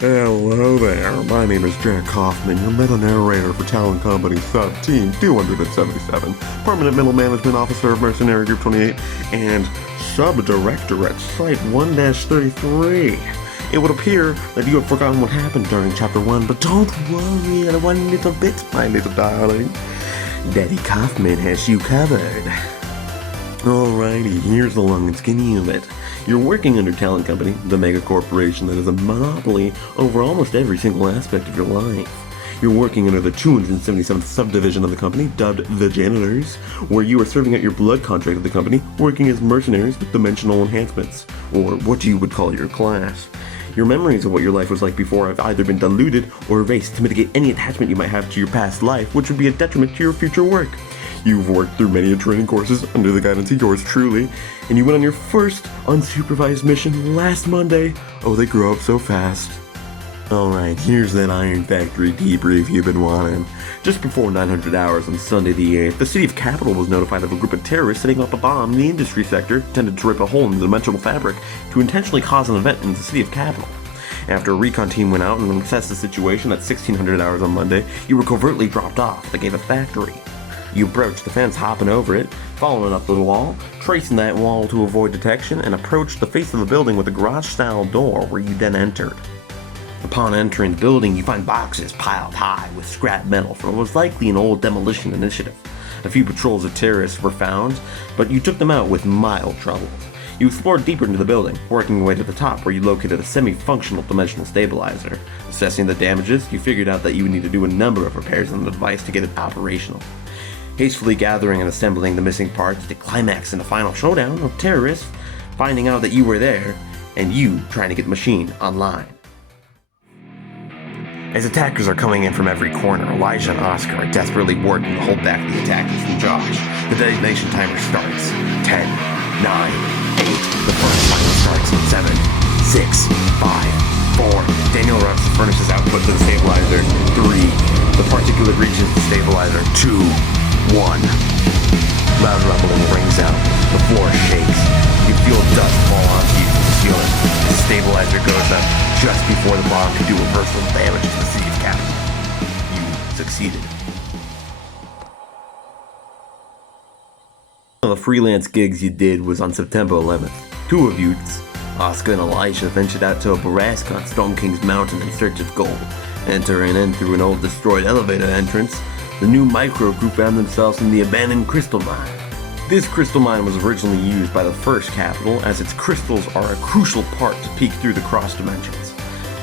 Hello there, my name is Jack Coughman, your meta-narrator for Talon Company Sub-Team 277, Permanent Middle Management Officer of Mercenary Group 28, and Sub-Director at Site 1-33. It would appear that you have forgotten what happened during Chapter 1, but don't worry one little bit, my little darling. Daddy Coughman has you covered. Alrighty, here's the long and skinny of it. You're working under Talon Company, the mega corporation that has a monopoly over almost every single aspect of your life. You're working under the 277th subdivision of the company, dubbed the Janitors, where you are serving out your blood contract of the company, working as mercenaries with dimensional enhancements, or what you would call your class. Your memories of what your life was like before have either been diluted or erased to mitigate any attachment you might have to your past life, which would be a detriment to your future work. You've worked through many training courses under the guidance of yours truly, and you went on your first unsupervised mission last Monday. Oh, they grow up so fast. Alright, here's that Iron Factory debrief you've been wanting. Just before 900 hours on Sunday the 8th, the city of Capital was notified of a group of terrorists setting up a bomb in the industry sector intended to rip a hole in the dimensional fabric to intentionally cause an event in the city of Capital. After a recon team went out and assessed the situation at 1600 hours on Monday, you were covertly dropped off at the gate of the factory. You approached the fence, hopping over it, following up the wall, tracing that wall to avoid detection, and approached the face of the building with a garage-style door where you then entered. Upon entering the building, you find boxes piled high with scrap metal from what was likely an old demolition initiative. A few patrols of terrorists were found, but you took them out with mild trouble. You explored deeper into the building, working your way to the top where you located a semi-functional dimensional stabilizer. Assessing the damages, you figured out that you would need to do a number of repairs on the device to get it operational. Hastily gathering and assembling the missing parts to climax in the final showdown of terrorists, finding out that you were there, and you trying to get the machine online. As attackers are coming in from every corner, Elijah and Oscar are desperately working to hold back the attackers from Josh. The detonation timer starts. 10, 9, 8, the first timer starts in 7, 6, 5, 4. Daniel routes the furnace's output to the stabilizer. 3, the particulate reaches the stabilizer. 2, 1. Loud rumbling rings out. The floor shakes. You feel dust fall onto you from the ceiling. The stabilizer goes up just before the bomb can do reversal damage to the city of Capital. You succeeded. One of the freelance gigs you did was on September 11th. Two of you, Oscar and Elijah, ventured out to a barrasque on Storm King's Mountain in search of gold. Entering in through an old destroyed elevator entrance, the new micro group found themselves in the abandoned crystal mine. This crystal mine was originally used by the first capital, as its crystals are a crucial part to peek through the cross dimensions.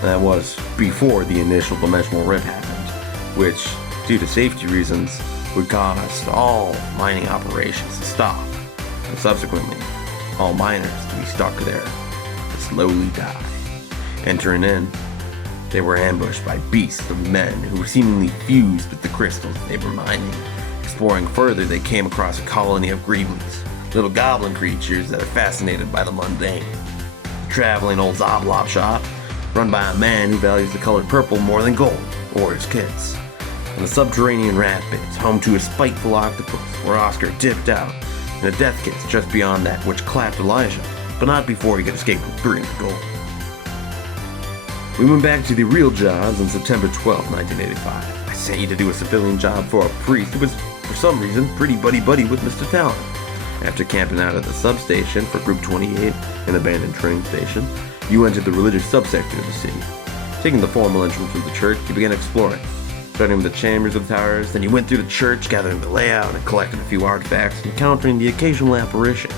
That was before the initial dimensional rip happened, which, due to safety reasons, would cause all mining operations to stop, and subsequently, all miners to be stuck there to slowly die. Entering in, they were ambushed by beasts of men who were seemingly fused with the crystals they were mining. Exploring further, they came across a colony of greeblies, little goblin creatures that are fascinated by the mundane. A traveling old Zoblob shop, run by a man who values the color purple more than gold, or his kids. And a subterranean rat pit, home to a spiteful octopus, where Oscar dipped out, and a death kiss just beyond that which clapped Elijah, but not before he could escape with brilliant gold. We went back to the real jobs on September 12, 1985. I sent you to do a civilian job for a priest who was, for some reason, pretty buddy-buddy with Mr. Talon. After camping out at the substation for Group 28, an abandoned train station, you entered the religious subsector of the city. Taking the formal entrance of the church, you began exploring. Starting with the chambers of the towers, then you went through the church, gathering the layout and collecting a few artifacts, encountering the occasional apparition,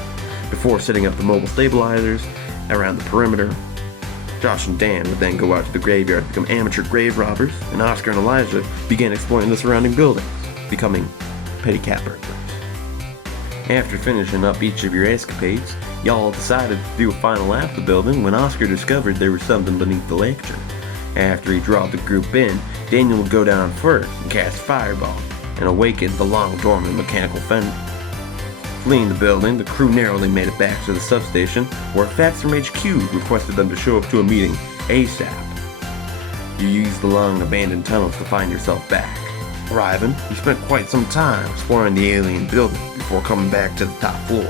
before setting up the mobile stabilizers around the perimeter. Josh and Dan would then go out to the graveyard to become amateur grave robbers, and Oscar and Elijah began exploring the surrounding buildings, becoming petty cat burglars. After finishing up each of your escapades, y'all decided to do a final lap of the building when Oscar discovered there was something beneath the lecture. After he drawed the group in, Daniel would go down first and cast Fireball, and awaken the long-dormant mechanical fender. Fleeing the building, the crew narrowly made it back to the substation, where Fax from HQ requested them to show up to a meeting ASAP. You used the long abandoned tunnels to find yourself back. Arriving, you spent quite some time exploring the alien building before coming back to the top floor,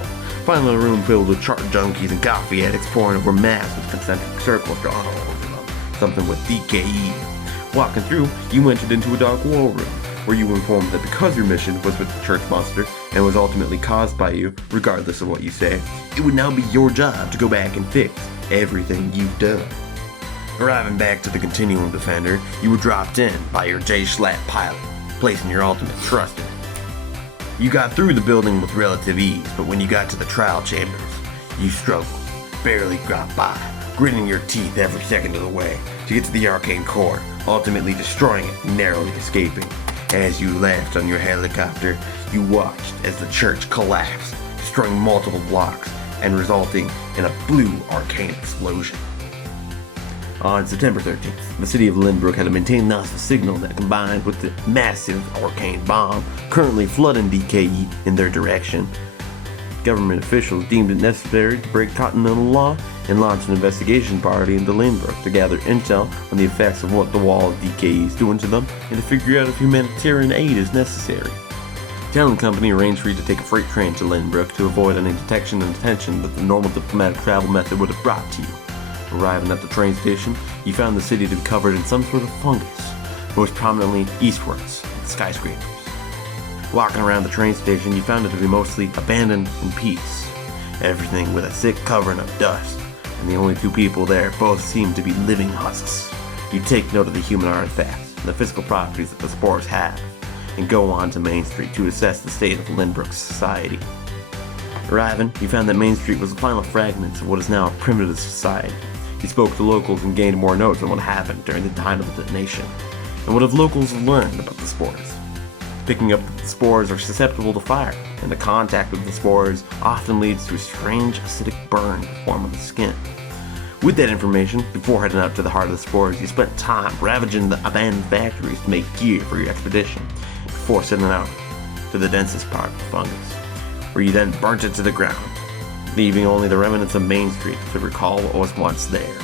finding a room filled with chart junkies and coffee addicts pouring over maps with concentric circles drawn all over them. something with DKE. Walking through, you entered into a dark war room, where you were informed that because your mission was with the church monster and was ultimately caused by you, regardless of what you say, it would now be your job to go back and fix everything you've done. Arriving back to the Continuum Defender, you were dropped in by your J-Schlatt pilot, placing your ultimate trust in it. You got through the building with relative ease, but when you got to the trial chambers, you struggled, barely got by, gritting your teeth every second of the way to get to the arcane core, ultimately destroying it, narrowly escaping. As you left on your helicopter, you watched as the church collapsed, destroying multiple blocks and resulting in a blue arcane explosion. On September 13th, the city of Lynbrook had a maintained loss of signal that combined with the massive arcane bomb currently flooding DKE in their direction. Government officials deemed it necessary to break continental law and launch an investigation party into Lynbrook to gather intel on the effects of what the wall of DKE is doing to them and to figure out if humanitarian aid is necessary. Talon Company arranged for you to take a freight train to Lynbrook to avoid any detection and detention that the normal diplomatic travel method would have brought to you. Arriving at the train station, you found the city to be covered in some sort of fungus, most prominently eastwards, with skyscrapers. Walking around the train station, you found it to be mostly abandoned in peace, everything with a thick covering of dust, and the only two people there both seemed to be living husks. You take note of the human artifacts and the physical properties that the spores have, and go on to Main Street to assess the state of Lynbrook's society. Arriving, you found that Main Street was the final fragments of what is now a primitive society. You spoke to locals and gained more notes on what happened during the time of the detonation, and what have locals learned about the spores. Picking up that the spores are susceptible to fire, and the contact with the spores often leads to a strange acidic burn in the form of the skin. With that information, before heading out to the heart of the spores, you spent time ravaging the abandoned factories to make gear for your expedition, before setting out to the densest part of the fungus, where you then burnt it to the ground, leaving only the remnants of Main Street to recall what was once there.